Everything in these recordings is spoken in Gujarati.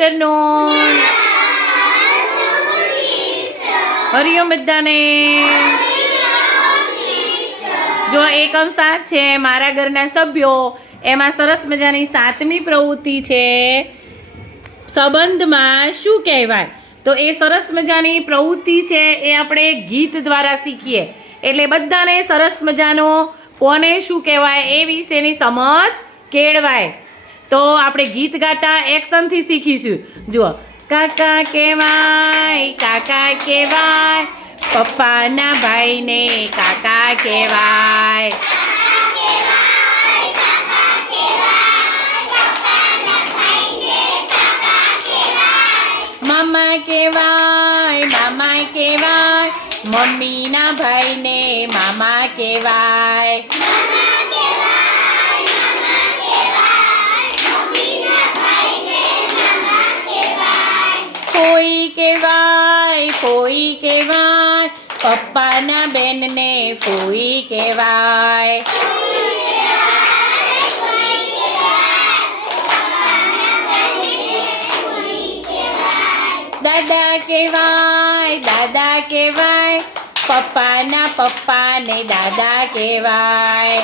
આફ્ટરનૂન હરિઓમ બધાને. જો એકમ સાત છે, મારા ઘરના સભ્યો, એમાં સરસ મજાની સાતમી પ્રવૃત્તિ છે. સંબંધમાં શું કહેવાય? તો એ સરસ મજાની પ્રવૃત્તિ છે, એ આપણે ગીત દ્વારા શીખીએ. એટલે બધાને સરસ મજાનો કોને શું કહેવાય, એ વિશેની સમજ કેળવાય. તો આપણે ગીત ગાતા એક્શનથી શીખીશું. જુઓ, કાકા કહેવાય કાકા કહેવાય, પપ્પાના ભાઈને કાકા કહેવાય. મામા કહેવાય મામા કહેવાય, મમ્મીના ભાઈને મામા કહેવાય. કહેવાય ફોઈ કહેવાય પપ્પાના બેનને ફોઈ કહેવાય દાદા કહેવાય દાદા કહેવાય પપ્પાના પપ્પાને દાદા કહેવાય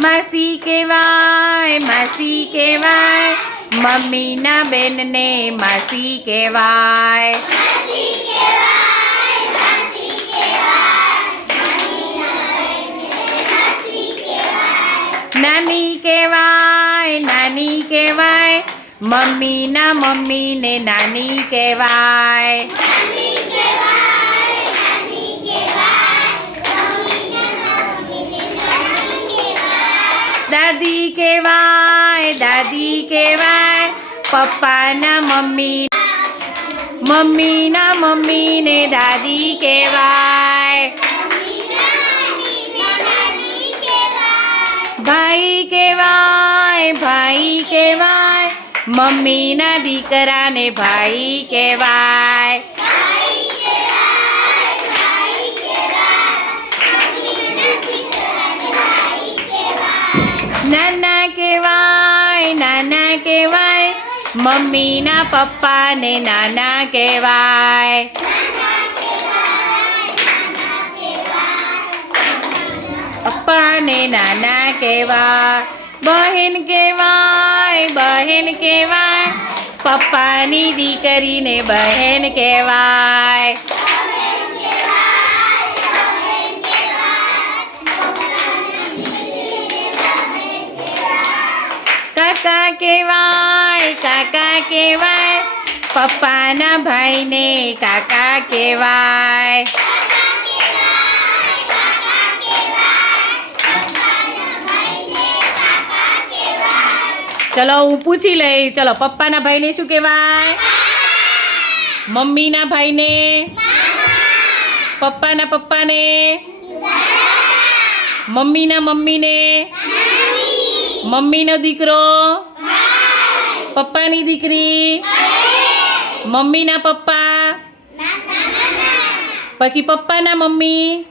માસી કહેવાય માસી કહેવાય. મમ્મીના બેનને માસી કહેવાય. નાની કહેવાય નાની કહેવાય. મમ્મીના મમ્મીને નાની કહેવાય. કહેવાય, દાદી કહેવાય, પપ્પાના મમ્મી મમ્મીના મમ્મીને દાદી કહેવાય. ભાઈ કહેવાય ભાઈ કહેવાય, મમ્મીના દીકરાને ભાઈ કહેવાય. નાના કહેવાય? મમ્મીના પપ્પાને નાના કહેવાય. પપ્પાને નાના કહેવાય. બહેન કહેવાય બહેન કહેવાય. પપ્પાની દીકરીને બહેન કહેવાય. કહેવાય કાકા કહેવાય પપ્પાના ભાઈને કાકા કહેવાય ચલો હું પૂછી લઈ, ચલો પપ્પાના ભાઈને શું કહેવાય મમ્મીના ભાઈને? પપ્પાના પપ્પાને? મમ્મીના મમ્મીને? મમ્મીનો દીકરો? પપ્પાની દીકરી. મમ્મીના પપ્પા. પછી પપ્પાના મમ્મી.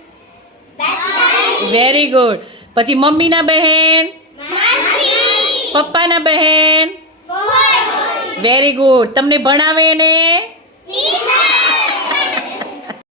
વેરી ગુડ પછી મમ્મીના બહેન. પપ્પાના બહેન. વેરી ગુડ તમને ભણાવે ને